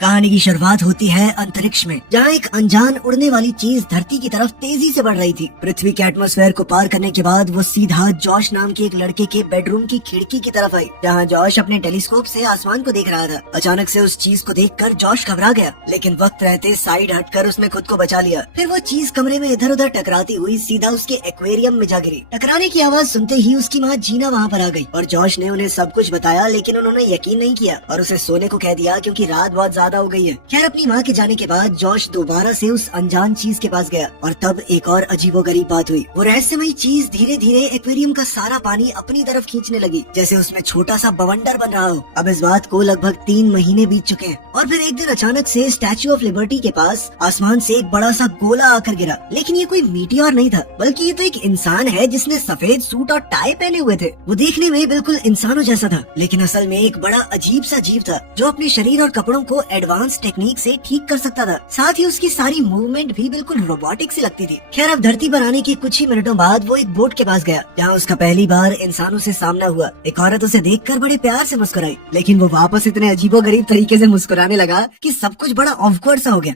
कहानी की शुरुआत होती है अंतरिक्ष में, जहाँ एक अनजान उड़ने वाली चीज धरती की तरफ तेजी से बढ़ रही थी। पृथ्वी के एटमॉस्फेयर को पार करने के बाद वो सीधा जॉश नाम के एक लड़के के बेडरूम की खिड़की की तरफ आई, जहाँ जॉश अपने टेलीस्कोप से आसमान को देख रहा था। अचानक से उस चीज को देखकर जॉश घबरा गया, लेकिन वक्त रहते साइड हटकर उसने खुद को बचा लिया। फिर वो चीज कमरे में इधर उधर टकराती हुई सीधा उसके एक्वेरियम में जा गिरी। टकराने की आवाज सुनते ही उसकी माँ जीना वहाँ पर आ गई और जॉश ने उन्हें सब कुछ बताया, लेकिन उन्होंने यकीन नहीं किया और उसे सोने को कह दिया क्योंकि रात बहुत ज्यादा हो गई है। खैर, अपनी माँ के जाने के बाद जॉश दोबारा से उस अनजान चीज के पास गया और तब एक और अजीबोगरीब बात हुई। वो रहस्यमयी चीज धीरे धीरे एक्वेरियम का सारा पानी अपनी तरफ खींचने लगी, जैसे उसमें छोटा सा बवंडर बन रहा हो। अब इस बात को लगभग 3 महीने बीत चुके हैं और फिर एक दिन अचानक से स्टैच्यू ऑफ लिबर्टी के पास आसमान से एक बड़ा सा गोला आकर गिरा। लेकिन ये कोई मीटियोर नहीं था, बल्कि ये तो एक इंसान है जिसने सफेद सूट और टाई पहने हुए थे। वो देखने में बिल्कुल इंसानों जैसा था, लेकिन असल में एक बड़ा अजीब सा जीव था जो अपने शरीर और कपड़ों को एडवांस टेक्निक से ठीक कर सकता था। साथ ही उसकी सारी मूवमेंट भी बिल्कुल रोबोटिक सी लगती थी। खैर, अब धरती पर आने के कुछ ही मिनटों बाद वो एक बोट के पास गया, जहाँ उसका पहली बार इंसानों से सामना हुआ। एक औरत उसे देखकर बड़े प्यार से मुस्कुराई, लेकिन वो वापस इतने अजीबोगरीब तरीके से मुस्कुराने लगा कि सब कुछ बड़ा ऑकवर्ड सा हो गया।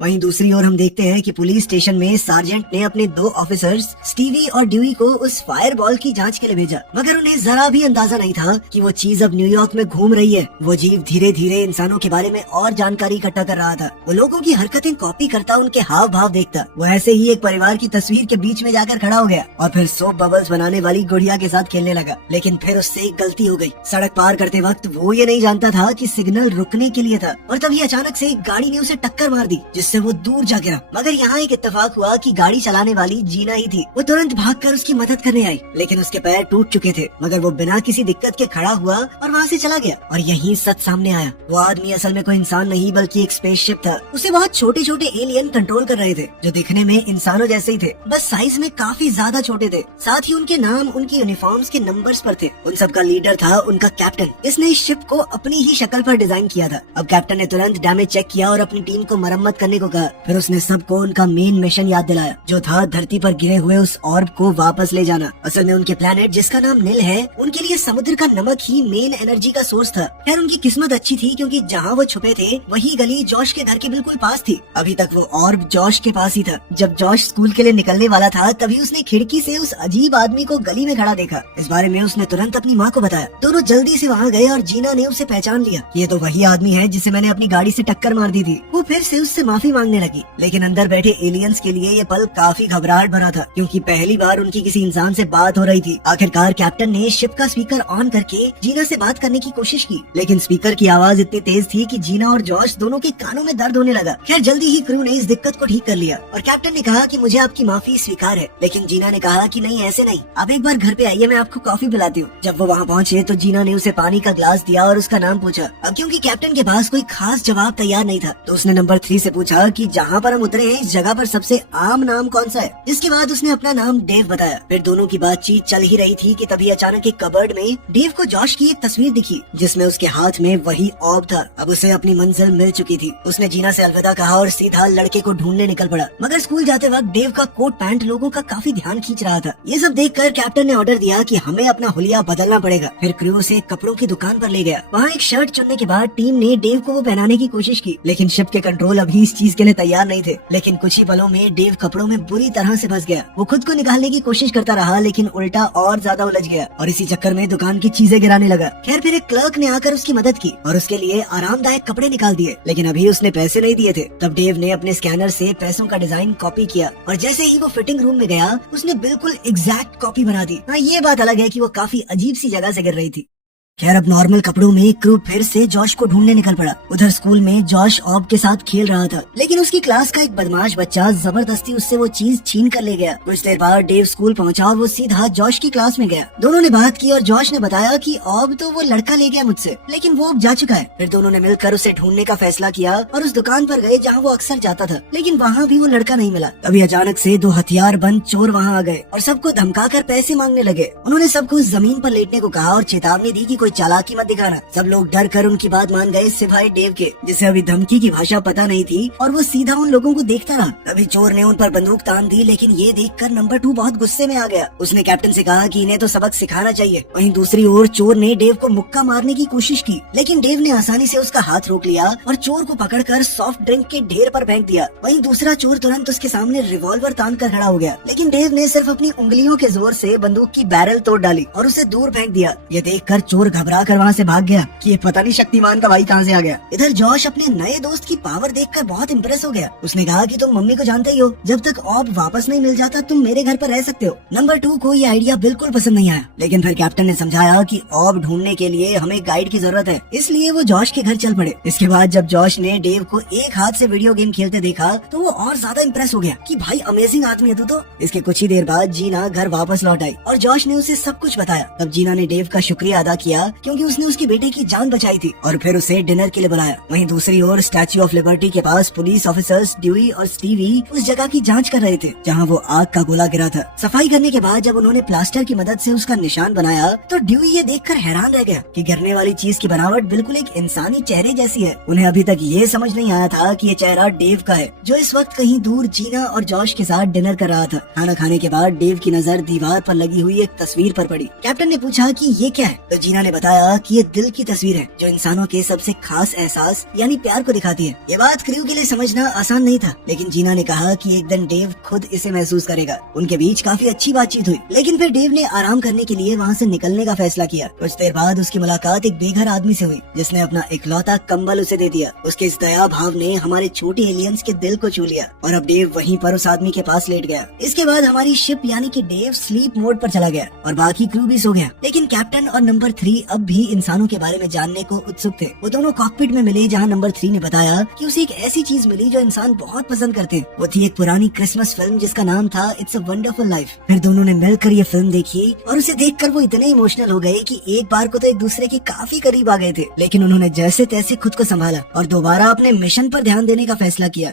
वहीं दूसरी ओर हम देखते हैं कि पुलिस स्टेशन में सार्जेंट ने अपने 2 ऑफिसर्स स्टीवी और ड्यूई को उस फायरबॉल की जांच के लिए भेजा, मगर उन्हें जरा भी अंदाजा नहीं था कि वो चीज अब न्यूयॉर्क में घूम रही है। वो जीव धीरे धीरे इंसानों के बारे में और जानकारी इकट्ठा कर रहा था। वो लोगों की हरकतें कॉपी करता, उनके हाव भाव देखता। वो ऐसे ही एक परिवार की तस्वीर के बीच में जाकर खड़ा हो गया और फिर सोप बबल्स बनाने वाली गुड़िया के साथ खेलने लगा। लेकिन फिर उससे एक गलती हो गई। सड़क पार करते वक्त वो ये नहीं जानता था कि सिग्नल रुकने के लिए था और तभी अचानक से एक गाड़ी ने उसे टक्कर मार दी, जिससे वो दूर जा गिरा। मगर यहाँ एक इत्तेफाक हुआ कि गाड़ी चलाने वाली जीना ही थी। वो तुरंत भागकर उसकी मदद करने आई, लेकिन उसके पैर टूट चुके थे। मगर वो बिना किसी दिक्कत के खड़ा हुआ और वहाँ से चला गया। और यही सच सामने आया, वो आदमी असल में कोई इंसान नहीं बल्कि एक स्पेसशिप था। उसे बहुत छोटे छोटे एलियन कंट्रोल कर रहे थे, जो दिखने में इंसानों जैसे ही थे, बस साइज में काफी ज्यादा छोटे थे। साथ ही उनके नाम उनकी यूनिफॉर्म्स के नंबर्स पर थे। उन सब का लीडर था उनका कैप्टन। इसने इस शिप को अपनी ही शक्ल पर डिजाइन किया था। अब कैप्टन ने तुरंत डैमेज चेक किया और अपनी टीम को मरम्मत करने को कहा। फिर उसने सबको उनका मेन मिशन याद दिलाया, जो था धरती पर गिरे हुए उस ऑर्ब को वापस ले जाना। असल में उनके प्लेनेट, जिसका नाम नील है, उनके लिए समुद्र का नमक ही मेन एनर्जी का सोर्स था। खैर, उनकी किस्मत अच्छी थी क्योंकि जहाँ वो छुपे थे वही गली जॉश के घर के बिल्कुल पास थी। अभी तक वो ऑर्ब जॉश के पास ही था। जब जॉश स्कूल के लिए निकलने वाला था, तभी उसने खिड़की से उस अजीब आदमी को गली में खड़ा देखा। इस बारे में उसने तुरंत अपनी माँ को बताया। दोनों जल्दी से वहाँ गए और जीना ने उसे पहचान लिया। ये तो वही आदमी है जिसे मैंने अपनी गाड़ी से टक्कर मार दी थी। वो फिर से उससे माफी मांगने लगी, लेकिन अंदर बैठे एलियंस के लिए ये पल काफी घबराहट भरा था, क्योंकि पहली बार उनकी किसी इंसान से बात हो रही थी। आखिरकार कैप्टन ने शिप का स्पीकर ऑन करके जीना से बात करने की कोशिश की, लेकिन स्पीकर की आवाज इतनी तेज थी कि जीना और जॉश दोनों के कानों में दर्द होने लगा। खैर, जल्दी ही क्रू ने इस दिक्कत को ठीक कर लिया और कैप्टन ने कहा कि मुझे आपकी माफी स्वीकार है। लेकिन जीना ने कहा कि नहीं, ऐसे नहीं, आप एक बार घर पे आइए, मैं आपको कॉफी पिलाती हूँ। जब वो वहाँ पहुँचे तो जीना ने उसे पानी का ग्लास दिया और उसका नाम पूछा। अब क्योंकि कैप्टन के पास कोई खास जवाब तैयार नहीं था, तो उसने नंबर 3 से पूछा कि जहाँ पर हम उतरे हैं, इस जगह पर सबसे आम नाम कौन सा है। इसके बाद उसने अपना नाम डेव बताया। फिर दोनों की बातचीत चल ही रही थी कि तभी अचानक एक कबर्ड में डेव को जॉश की एक तस्वीर दिखी, जिसमें उसके हाथ में वही ऑर्ब था। अब उसे अपनी मंजिल मिल चुकी थी। उसने जीना से अलविदा कहा और सीधा लड़के को ढूंढने निकल पड़ा। मगर स्कूल जाते वक्त डेव का कोट पैंट लोगों का काफी ध्यान खींच रहा था। ये सब देखकर कैप्टन ने ऑर्डर दिया कि हमें अपना हुलिया बदलना पड़ेगा। फिर क्रू उसे कपड़ों की दुकान पर ले गया। वहाँ एक शर्ट चुनने के बाद टीम ने डेव को वो पहनाने की कोशिश की, लेकिन शिप के कंट्रोल अभी इस चीज के लिए तैयार नहीं थे। लेकिन कुछ ही पलों में डेव कपड़ों में बुरी तरह से फंस गया। वो खुद को निकालने की कोशिश करता रहा, लेकिन उल्टा और ज्यादा उलझ गया और इसी चक्कर में दुकान की चीजें गिराने लगा। खैर, फिर एक क्लर्क ने आकर उसकी मदद की और उसके लिए आरामदायक कपड़े निकाल दिए, लेकिन अभी उसने पैसे नहीं दिए थे। तब डेव ने अपने स्कैनर से पैसों का डिजाइन कॉपी किया और जैसे ही वो फिटिंग रूम में गया, उसने बिल्कुल एग्जैक्ट कॉपी बना दी। हाँ, ये बात अलग है कि वो काफी अजीब सी जगह से गिर रही थी। खैर, अब नॉर्मल कपड़ों में क्रू फिर से जॉश को ढूंढने निकल पड़ा। उधर स्कूल में जॉश ऑब के साथ खेल रहा था, लेकिन उसकी क्लास का एक बदमाश बच्चा जबरदस्ती उससे वो चीज छीन कर ले गया। कुछ देर बाद डेव स्कूल पहुंचा और वो सीधा जॉश की क्लास में गया। दोनों ने बात की और जॉश ने बताया कि ऑब तो वो लड़का ले गया मुझसे, लेकिन वो अब जा चुका है। फिर दोनों ने मिलकर उसे ढूंढने का फैसला किया और उस दुकान पर गए जहाँ वो अक्सर जाता था, लेकिन वहाँ भी वो लड़का नहीं मिला। तभी अचानक से 2 हथियारबंद चोर वहाँ आ गए और सबको धमका कर पैसे मांगने लगे। उन्होंने सबको जमीन पर लेटने को कहा और चेतावनी दी कि कोई कोई चालाकी मत दिखाना। सब लोग डर कर उनकी बात मान गए सिवाय डेव के, जिसे अभी धमकी की भाषा पता नहीं थी और वो सीधा उन लोगों को देखता रहा। तभी चोर ने उन पर बंदूक तान दी, लेकिन ये देखकर नंबर 2 बहुत गुस्से में आ गया। उसने कैप्टन से कहा कि इन्हें तो सबक सिखाना चाहिए। वहीं दूसरी ओर चोर ने डेव को मुक्का मारने की कोशिश की, लेकिन डेव ने आसानी से उसका हाथ रोक लिया और चोर को पकड़कर सॉफ्ट ड्रिंक के ढेर पर फेंक दिया। वहीं दूसरा चोर तुरंत उसके सामने रिवॉल्वर तान कर खड़ा हो गया, लेकिन डेव ने सिर्फ अपनी उंगलियों के जोर से बंदूक की बैरल तोड़ डाली और उसे दूर फेंक दिया। ये देखकर चोर घबरा कर वहाँ से भाग गया कि ये पता नहीं शक्तिमान का भाई कहाँ से आ गया। इधर जॉश अपने नए दोस्त की पावर देखकर बहुत इम्प्रेस हो गया। उसने कहा कि तुम मम्मी को जानते ही हो, जब तक ऑब वापस नहीं मिल जाता तुम मेरे घर पर रह सकते हो। नंबर 2 को ये आइडिया बिल्कुल पसंद नहीं आया, लेकिन फिर कैप्टन ने समझाया कि ऑब ढूंढने के लिए हमें गाइड की जरूरत है, इसलिए वो जॉश के घर चल पड़े। इसके बाद जब जॉश ने डेव को एक हाथ से वीडियो गेम खेलते देखा तो वो और ज्यादा इम्प्रेस हो गया कि भाई अमेजिंग आदमी है तू तो। इसके कुछ ही देर बाद जीना घर वापस लौट आई और जॉश ने उसे सब कुछ बताया। तब जीना ने डेव का शुक्रिया अदा किया क्योंकि उसने उसके बेटे की जान बचाई थी और फिर उसे डिनर के लिए बुलाया। वहीं दूसरी ओर स्टैच्यू ऑफ लिबर्टी के पास पुलिस ऑफिसर्स ड्यूई और स्टीवी उस जगह की जांच कर रहे थे जहां वो आग का गोला गिरा था। सफाई करने के बाद जब उन्होंने प्लास्टर की मदद से उसका निशान बनाया तो ड्यूई ये देखकर हैरान रह गया कि गिरने वाली चीज की बनावट बिल्कुल एक इंसानी चेहरे जैसी है। उन्हें अभी तक ये समझ नहीं आया था कि ये चेहरा डेव का है, जो इस वक्त कहीं दूर जीना और जॉश के साथ डिनर कर रहा था। खाना खाने के बाद डेव की नजर दीवार पर लगी हुई एक तस्वीर पर पड़ी। कैप्टन ने पूछा कि ये क्या है, तो जीना ने बताया कि ये दिल की तस्वीर है जो इंसानों के सबसे खास एहसास यानी प्यार को दिखाती है। ये बात क्रू के लिए समझना आसान नहीं था, लेकिन जीना ने कहा कि एक दिन डेव खुद इसे महसूस करेगा। उनके बीच काफी अच्छी बातचीत हुई, लेकिन फिर डेव ने आराम करने के लिए वहाँ से निकलने का फैसला किया। कुछ देर बाद उसकी मुलाकात एक बेघर आदमी से हुई जिसने अपना इकलौता कंबल उसे दे दिया। उसके इस दया भाव ने हमारे छोटे एलियंस के दिल को छू लिया और अब डेव वहीं पर उस आदमी के पास लेट गया। इसके बाद हमारी शिप यानी कि डेव स्लीप मोड पर चला गया और बाकी क्रू भी सो गया, लेकिन कैप्टन और नंबर 3 अब भी इंसानों के बारे में जानने को उत्सुक थे। वो दोनों कॉकपिट में मिले जहाँ नंबर 3 ने बताया कि उसे एक ऐसी चीज मिली जो इंसान बहुत पसंद करते हैं। वो थी एक पुरानी क्रिसमस फिल्म जिसका नाम था इट्स अ वंडरफुल लाइफ। फिर दोनों ने मिलकर ये फिल्म देखी और उसे देखकर वो इतने इमोशनल हो गए कि एक बार को तो एक दूसरे के काफी करीब आ गए थे, लेकिन उन्होंने जैसे तैसे खुद को संभाला और दोबारा अपने मिशन पर ध्यान देने का फैसला किया।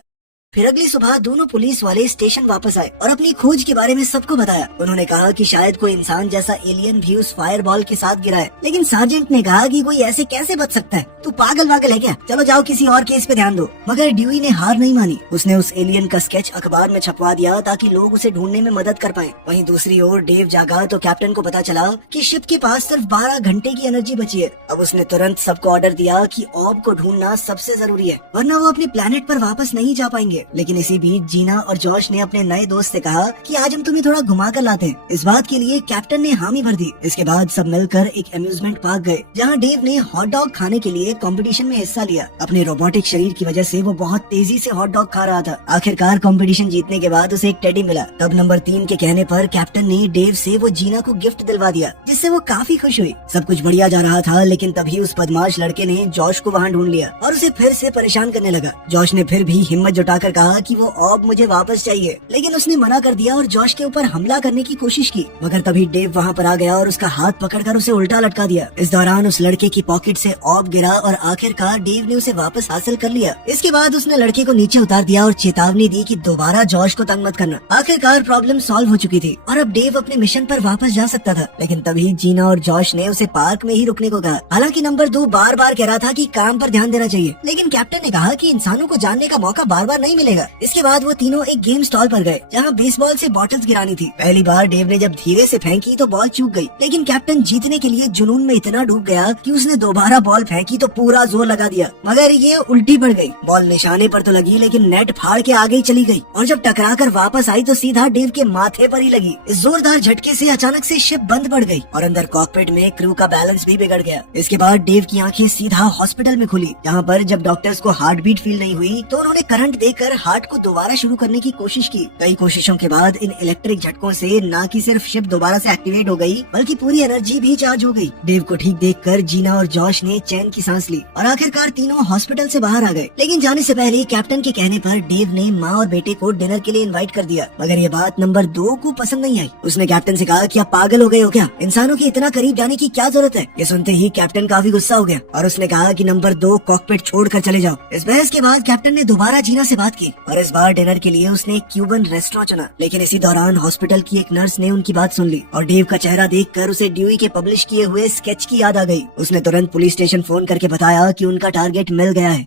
फिर अगली सुबह दोनों पुलिस वाले स्टेशन वापस आए और अपनी खोज के बारे में सबको बताया। उन्होंने कहा कि शायद कोई इंसान जैसा एलियन भी उस फायरबॉल के साथ गिरा है, लेकिन सार्जेंट ने कहा कि कोई ऐसे कैसे बच सकता है, तू पागल वागल है क्या, चलो जाओ किसी और केस पे ध्यान दो। मगर ड्यूई ने हार नहीं मानी। उसने उस एलियन का स्केच अखबार में छपवा दिया ताकि लोग उसे ढूंढने में मदद कर पाए। वहीं दूसरी ओर डेव जागा तो कैप्टन को पता चला कि शिप के पास सिर्फ 12 घंटे की एनर्जी बची है। अब उसने तुरंत सबको ऑर्डर दिया कि ऑब को ढूंढना सबसे जरूरी है, वरना वो अपने प्लेनेट पर वापस नहीं जा पाएंगे। लेकिन इसी बीच जीना और जॉश ने अपने नए दोस्त से कहा कि आज हम तुम्हें थोड़ा घुमा कर लाते हैं। इस बात के लिए कैप्टन ने हामी भर दी। इसके बाद सब मिलकर एक अम्यूजमेंट पार्क गए जहां डेव ने हॉट डॉग खाने के लिए कंपटीशन में हिस्सा लिया। अपने रोबोटिक शरीर की वजह से वो बहुत तेजी से हॉट डॉग खा रहा था। आखिरकार कंपटीशन जीतने के बाद उसे एक टेडी मिला। तब नंबर 3 के कहने पर कैप्टन ने डेव से वो जीना को गिफ्ट दिलवा दिया, जिससे वो काफी खुश हुई। सब कुछ बढ़िया जा रहा था, लेकिन तभी उस बदमाश लड़के ने जॉश को वहाँ ढूंढ लिया और उसे फिर से परेशान करने लगा। जॉश ने फिर भी हिम्मत जुटाकर कहा कि वो ऑब मुझे वापस चाहिए, लेकिन उसने मना कर दिया और जॉश के ऊपर हमला करने की कोशिश की। मगर तभी डेव वहाँ पर आ गया और उसका हाथ पकड़कर उसे उल्टा लटका दिया। इस दौरान उस लड़के की पॉकेट से ऑब गिरा और आखिरकार डेव ने उसे वापस हासिल कर लिया। इसके बाद उसने लड़के को नीचे उतार दिया और चेतावनी दी कि दोबारा जॉश को तंग मत करना। आखिरकार प्रॉब्लम सॉल्व हो चुकी थी और अब डेव अपने मिशन पर वापस जा सकता था। लेकिन तभी जीना और जॉश ने उसे पार्क में ही रुकने को कहा। हालांकि नंबर 2 बार बार कह रहा था कि काम पर ध्यान देना चाहिए, लेकिन कैप्टन ने कहा कि इंसानों को जानने का मौका बार बार नहीं मिलेगा। इसके बाद वो तीनों एक गेम स्टॉल पर गए जहाँ बेसबॉल से बॉटल्स गिरानी थी। पहली बार डेव ने जब धीरे से फेंकी तो बॉल चूक गई, लेकिन कैप्टन जीतने के लिए जुनून में इतना डूब गया कि उसने दोबारा बॉल फेंकी तो पूरा जोर लगा दिया, मगर ये उल्टी पड़ गई। बॉल निशाने पर तो लगी, लेकिन नेट फाड़ के आगे ही चली गई और जब टकराकर वापस आई तो सीधा डेव के माथे पर ही लगी। इस जोरदार झटके से अचानक से शिप बंद पड़ गई और अंदर कॉकपिट में क्रू का बैलेंस भी बिगड़ गया। इसके बाद डेव की आंखें सीधा हॉस्पिटल में खुली, जहाँ पर जब डॉक्टर्स को हार्ट बीट फील नहीं हुई तो उन्होंने करंट देकर हार्ट को दोबारा शुरू करने की कोशिश की। कई कोशिशों के बाद इन इलेक्ट्रिक झटकों से न कि सिर्फ शिप दोबारा से एक्टिवेट हो गई, बल्कि पूरी एनर्जी भी चार्ज हो गई। डेव को ठीक देखकर जीना और जॉश ने चैन की सांस ली और आखिरकार तीनों हॉस्पिटल से बाहर आ गए। लेकिन जाने से पहले कैप्टन के कहने पर डेव ने माँ और बेटे को डिनर के लिए इनवाइट कर दिया, मगर ये बात नंबर 2 को पसंद नहीं आई। उसने कैप्टन से कहा कि आप पागल हो गए हो क्या, इंसानों के इतना करीब जाने की क्या जरूरत है। ये सुनते ही कैप्टन काफी गुस्सा हो गया और उसने कहा कि नंबर 2 कॉकपिट छोड़कर चले जाओ। इस बहस के बाद कैप्टन ने दोबारा जीना से बात बात की और इस बार डिनर के लिए उसने एक क्यूबन रेस्टोरेंट चुना। लेकिन इसी दौरान हॉस्पिटल की एक नर्स ने उनकी बात सुन ली और डेव का चेहरा देखकर उसे ड्यूई के पब्लिश किए हुए स्केच की याद आ गई। उसने तुरंत पुलिस स्टेशन फोन करके बताया कि उनका टारगेट मिल गया है।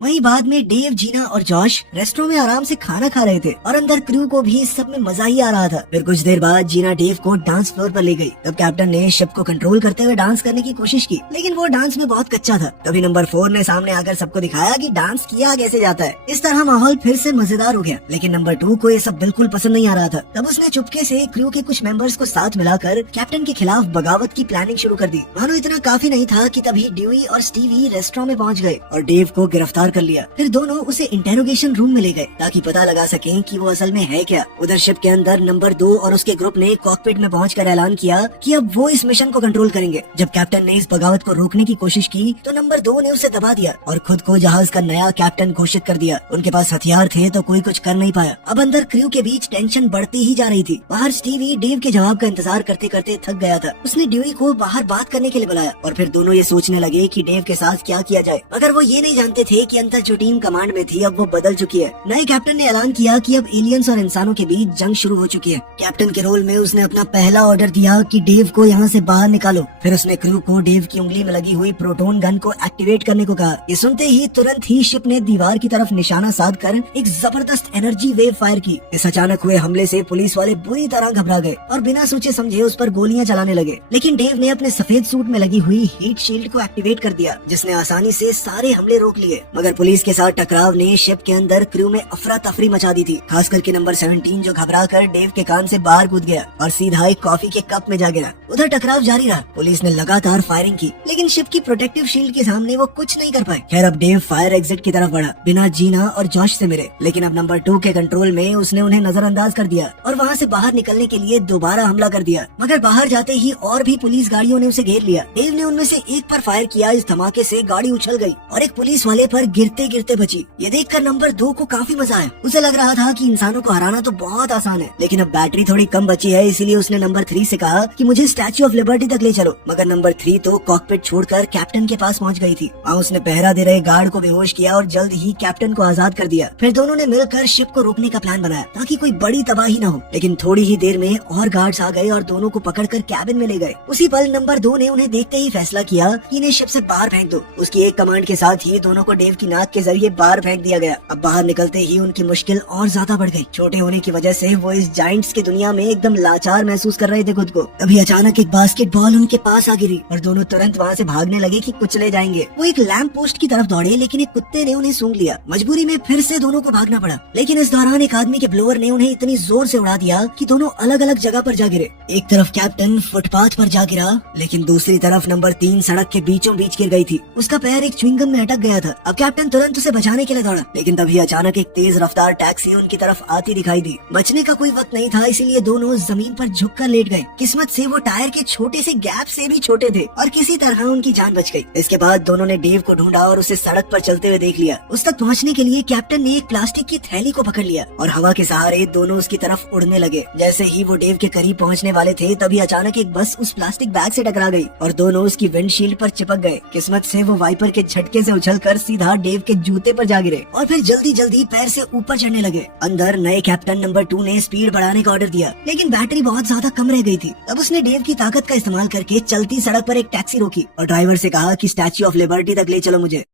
वहीं बाद में डेव, जीना और जॉश रेस्टोरेंट में आराम से खाना खा रहे थे और अंदर क्रू को भी इस सब में मजा ही आ रहा था। फिर कुछ देर बाद जीना डेव को डांस फ्लोर पर ले गई। तब कैप्टन ने शिप को कंट्रोल करते हुए डांस करने की कोशिश की, लेकिन वो डांस में बहुत कच्चा था। तभी नंबर 4 ने सामने आकर सबको दिखाया कि डांस किया कैसे जाता है। इस तरह माहौल फिर से मजेदार हो गया। लेकिन नंबर 2 को ये सब बिल्कुल पसंद नहीं आ रहा था। तब उसने चुपके से क्रू के कुछ मेंबर्स को साथ मिलाकर कैप्टन के खिलाफ बगावत की प्लानिंग शुरू कर दी। मानो इतना काफी नहीं था कि तभी ड्यूई और स्टीवी रेस्टोरेंट में पहुंच गए और डेव को गिरफ्तार कर लिया। फिर दोनों उसे इंटेरोगेशन रूम में ले गए ताकि पता लगा सकें कि वो असल में है क्या। उधर शिप के अंदर नंबर 2 और उसके ग्रुप ने कॉकपिट में पहुंचकर ऐलान किया कि अब वो इस मिशन को कंट्रोल करेंगे। जब कैप्टन ने इस बगावत को रोकने की कोशिश की तो नंबर 2 ने उसे दबा दिया और खुद को जहाज का नया कैप्टन घोषित कर दिया। उनके पास हथियार थे तो कोई कुछ कर नहीं पाया। अब अंदर क्रू के बीच टेंशन बढ़ती ही जा रही थी। बाहर स्टीवी डेव के जवाब का इंतजार करते करते थक गया था। उसने ड्यूई को बाहर बात करने के लिए बुलाया और फिर दोनों ये सोचने लगे कि डेव के साथ क्या किया जाए, मगर वो ये नहीं जानते थे कि अंदर जो टीम कमांड में थी अब वो बदल चुकी है। नए कैप्टन ने ऐलान किया कि अब एलियंस और इंसानों के बीच जंग शुरू हो चुकी है। कैप्टन के रोल में उसने अपना पहला ऑर्डर दिया कि डेव को यहाँ से बाहर निकालो। फिर उसने क्रू को डेव की उंगली में लगी हुई प्रोटोन गन को एक्टिवेट करने को कहा। ये सुनते ही तुरंत ही शिप ने दीवार की तरफ निशाना साध कर एक जबरदस्त एनर्जी वेव फायर की। इस अचानक हुए हमले से पुलिस वाले बुरी तरह घबरा गए और बिना सोचे समझे उस पर गोलियां चलाने लगे। लेकिन डेव ने अपने सफेद सूट में लगी हुई हीट शील्ड को एक्टिवेट कर दिया, जिसने आसानी से सारे हमले रोक लिए। मगर पुलिस के साथ टकराव ने शिप के अंदर क्रू में अफरा तफरी मचा दी थी, खास करके नंबर 17 जो घबरा कर डेव के कान से बाहर कूद गया और सीधा एक कॉफी के कप में जा गिरा। उधर टकराव जारी रहा। पुलिस ने लगातार फायरिंग की, लेकिन शिप की प्रोटेक्टिव शील्ड के सामने वो कुछ नहीं कर पाए। खैर अब डेव फायर एग्जिट की तरफ बढ़ा, बिना जीना और जॉश से मिले। लेकिन अब नंबर 2 के कंट्रोल में उसने उन्हें नजरअंदाज कर दिया और वहाँ से बाहर निकलने के लिए दोबारा हमला कर दिया। मगर बाहर जाते ही और भी पुलिस गाड़ियों ने उसे घेर लिया। डेव ने उनमें से एक पर फायर किया। इस धमाके से गाड़ी उछल गई और एक पुलिस वाले पर गिरते गिरते बची। ये देखकर नंबर 2 को काफी मजा आया। उसे लग रहा था कि इंसानों को हराना तो बहुत आसान है, लेकिन अब बैटरी थोड़ी कम बची है, इसीलिए उसने नंबर 3 से कहा कि मुझे स्टैच्यू ऑफ लिबर्टी तक ले चलो। मगर नंबर 3 तो कॉकपिट छोड़कर कैप्टन के पास पहुंच गई थी। वहाँ उसने पहरा दे रहे गार्ड को बेहोश किया और जल्द ही कैप्टन को आजाद कर दिया। फिर दोनों ने मिलकर शिप को रोकने का प्लान बनाया ताकि कोई बड़ी तबाही न हो। लेकिन थोड़ी ही देर में और गार्ड्स आ गए और दोनों को पकड़कर कैबिन में ले गए। उसी पल नंबर 2 ने उन्हें देखते ही फैसला किया कि इन्हें शिप से बाहर फेंक दो। उसकी एक कमांड के साथ ही दोनों को डेव की नाक के जरिए बाहर फेंक दिया गया। अब बाहर निकलते ही उनकी मुश्किल और ज्यादा बढ़ गई। छोटे होने की वजह से वो इस जायंट्स की दुनिया में एकदम लाचार महसूस कर रहे थे खुद को। तभी अचानक एक बास्केटबॉल उनके पास आ गिरी और दोनों तुरंत वहाँ से भागने लगे कि कुचले जाएंगे। वो एक लैंप पोस्ट की तरफ दौड़े, लेकिन एक कुत्ते ने उन्हें सूंघ लिया। मजबूरी में फिर से दोनों को भागना पड़ा। लेकिन इस दौरान एक आदमी के ब्लोअर ने उन्हें इतनी जोर से उड़ा दिया कि दोनों अलग अलग जगह पर जा गिरे। एक तरफ कैप्टन फुटपाथ पर जा गिरा, लेकिन दूसरी तरफ नंबर 3 सड़क के बीचों बीच गिर गई थी। उसका पैर एक च्युइंगम में अटक गया था। अब कैप्टन तुरंत उसे बचाने के लिए दौड़ा, लेकिन तभी अचानक एक तेज रफ्तार टैक्सी उनकी तरफ आती दिखाई दी। बचने का कोई वक्त नहीं था, इसीलिए दोनों जमीन पर झुककर लेट गए। किस्मत से वो टायर के छोटे से गैप से भी छोटे थे और किसी तरह उनकी जान बच गई। इसके बाद दोनों ने डेव को ढूंढा और उसे सड़क पर चलते हुए देख लिया। उस तक पहुंचने के लिए कैप्टन ने एक प्लास्टिक की थैली को पकड़ लिया और हवा के सहारे दोनों उसकी तरफ उड़ने लगे। जैसे ही वो डेव के करीब पहुंचने वाले थे, तभी अचानक एक बस उस प्लास्टिक बैग से टकरा गई और दोनों उसकी विंडशील्ड पर चिपक गए। किस्मत से वो वाइपर के झटके से उछलकर सीधा डेव के जूते पर जा गिरे और फिर जल्दी जल्दी पैर से ऊपर चढ़ने लगे। अंदर नए कैप्टन नंबर 2 ने स्पीड बढ़ाने का ऑर्डर दिया, लेकिन बैटरी बहुत ज्यादा कम रह गई थी। अब उसने डेव की ताकत का इस्तेमाल करके चलती सड़क पर एक टैक्सी रोकी और ड्राइवर से कहा कि स्टैच्यू ऑफ लिबर्टी तक ले चलो मुझे।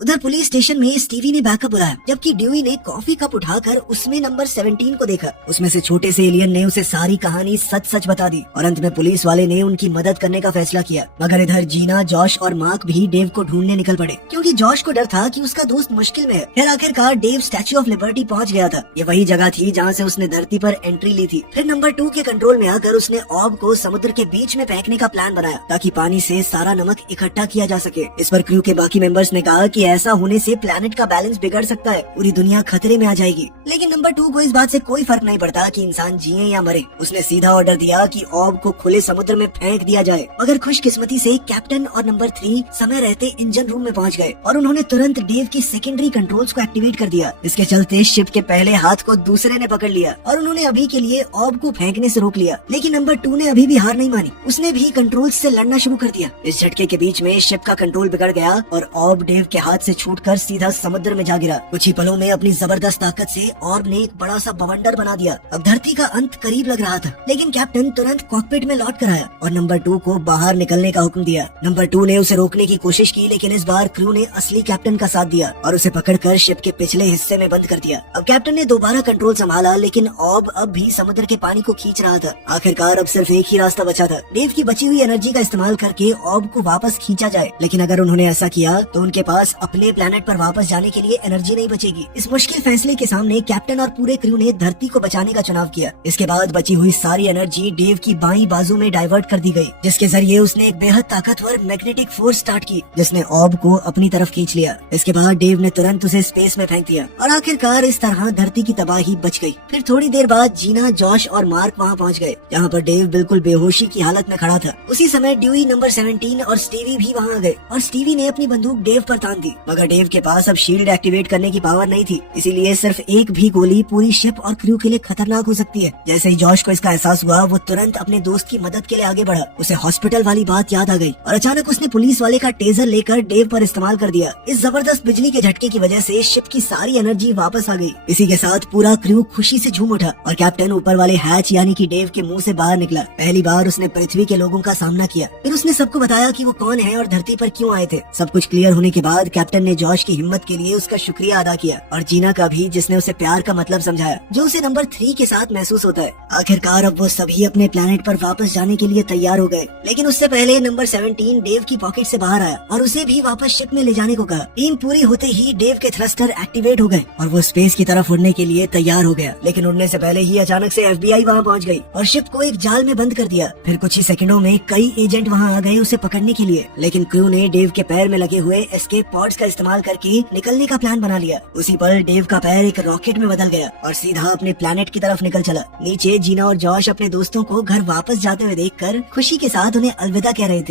उधर पुलिस स्टेशन में स्टीवी ने बैकअप बुलाया, जबकि ड्यूई ने कॉफी कप उठाकर उसमें नंबर 17 को देखा। उसमें से छोटे से एलियन ने उसे सारी कहानी सच सच बता दी और अंत में पुलिस वाले ने उनकी मदद करने का फैसला किया। मगर इधर जीना, जॉश और मार्क भी डेव को ढूंढने निकल पड़े, क्योंकि जॉश को डर था कि उसका दोस्त मुश्किल में है। फिर आखिरकार डेव स्टैच्यू ऑफ लिबर्टी पहुंच गया था। ये वही जगह थी जहाँ से उसने धरती पर एंट्री ली थी। फिर नंबर 2 के कंट्रोल में आकर उसने ऑब को समुद्र के बीच में फेंकने का प्लान बनाया ताकि पानी से सारा नमक इकट्ठा किया जा सके। इस पर क्रू के बाकी मेंबर्स ने कहा कि ऐसा होने से प्लैनेट का बैलेंस बिगड़ सकता है, पूरी दुनिया खतरे में आ जाएगी। लेकिन नंबर 2 को इस बात से कोई फर्क नहीं पड़ता कि इंसान जिए या मरे। उसने सीधा ऑर्डर दिया कि ऑब को खुले समुद्र में फेंक दिया जाए। मगर खुशकिस्मती से कैप्टन और नंबर 3 समय रहते इंजन रूम में पहुंच गए और उन्होंने तुरंत डेव की सेकेंडरी कंट्रोल्स को एक्टिवेट कर दिया। इसके चलते शिप के पहले हाथ को दूसरे ने पकड़ लिया और उन्होंने अभी के लिए ऑब को फेंकने से रोक लिया। लेकिन नंबर 2 ने अभी भी हार नहीं मानी। उसने भी कंट्रोल्स से लड़ना शुरू कर दिया। इस झटके के बीच में शिप का कंट्रोल बिगड़ गया और ऑब डेव के हाथ से छूटकर सीधा समुद्र में जा गिरा। कुछ ही पलों में अपनी जबरदस्त ताकत से ऑर्ब ने एक बड़ा सा बवंडर बना दिया। अब धरती का अंत करीब लग रहा था, लेकिन कैप्टन तुरंत कॉकपिट में लौट कर आया और नंबर 2 को बाहर निकलने का हुक्म दिया। नंबर 2 ने उसे रोकने की कोशिश की, लेकिन इस बार क्रू ने असली कैप्टन का साथ दिया और उसे पकड़कर शिप के पिछले हिस्से में बंद कर दिया। अब कैप्टन ने दोबारा कंट्रोल संभाला, लेकिन ऑर्ब अब भी समुद्र के पानी को खींच रहा था। आखिरकार अब सिर्फ एक ही रास्ता बचा था, डेव की बची हुई एनर्जी का इस्तेमाल करके ऑर्ब को वापस खींचा जाए। लेकिन अगर उन्होंने ऐसा किया तो उनके पास अपने प्लेनेट पर वापस जाने के लिए एनर्जी नहीं बचेगी। इस मुश्किल फैसले के सामने कैप्टन और पूरे क्रू ने धरती को बचाने का चुनाव किया। इसके बाद बची हुई सारी एनर्जी डेव की बाईं बाजू में डाइवर्ट कर दी गई, जिसके जरिए उसने एक बेहद ताकतवर मैग्नेटिक फोर्स स्टार्ट की, जिसने ऑर्ब को अपनी तरफ खींच लिया। इसके बाद डेव ने तुरंत उसे स्पेस में फेंक दिया और आखिरकार इस तरह धरती की तबाही बच गई। फिर थोड़ी देर बाद जीना, जॉश और मार्क वहाँ पहुँच गए, जहाँ पर डेव बिल्कुल बेहोशी की हालत में खड़ा था। उसी समय ड्यूई, नंबर 17 और स्टीवी भी वहाँ आ गए और स्टीवी ने अपनी बंदूक डेव पर तान दी, मगर डेव के पास अब शील्ड एक्टिवेट करने की पावर नहीं थी, इसीलिए सिर्फ एक भी गोली पूरी शिप और क्रू के लिए खतरनाक हो सकती है। जैसे ही जॉश को इसका एहसास हुआ, वो तुरंत अपने दोस्त की मदद के लिए आगे बढ़ा। उसे हॉस्पिटल वाली बात याद आ गई और अचानक उसने पुलिस वाले का टेजर लेकर डेव पर इस्तेमाल कर दिया। इस जबरदस्त बिजली के झटके की वजह से शिप की सारी एनर्जी वापस आ गई। इसी के साथ पूरा क्रू खुशी से झूम उठा और कैप्टन ऊपर वाले हैच यानी कि डेव के मुंह से बाहर निकला। पहली बार उसने पृथ्वी के लोगों का सामना किया। फिर उसने सबको बताया कि वो कौन है और धरती पर क्यों आए थे। सब कुछ क्लियर होने के बाद कैप्टन ने जॉश की हिम्मत के लिए उसका शुक्रिया अदा किया और जीना का भी, जिसने उसे प्यार का मतलब समझाया, जो उसे नंबर 3 के साथ महसूस होता है। आखिरकार अब वो सभी अपने प्लेनेट पर वापस जाने के लिए तैयार हो गए, लेकिन उससे पहले नंबर 17 डेव की पॉकेट से बाहर आया और उसे भी वापस शिप में ले जाने को कहा। टीम पूरी होते ही डेव के थ्रस्टर एक्टिवेट हो गए और वो स्पेस की तरफ उड़ने के लिए तैयार हो गया। लेकिन उड़ने से पहले ही अचानक से FBI वहाँ पहुँच गई और शिप को एक जाल में बंद कर दिया। फिर कुछ ही सेकंडों में कई एजेंट वहाँ आ गए उसे पकड़ने के लिए, लेकिन क्रू ने डेव के पैर में लगे हुए एस्केप पॉड्स का इस्तेमाल करके निकलने का प्लान बना लिया। उसी पल डेव का पैर एक रॉकेट में बदल गया और सीधा अपने प्लेनेट की तरफ निकल चला। नीचे जीना और जॉश अपने दोस्तों को घर वापस जाते हुए देखकर खुशी के साथ उन्हें अलविदा कह रहे थे।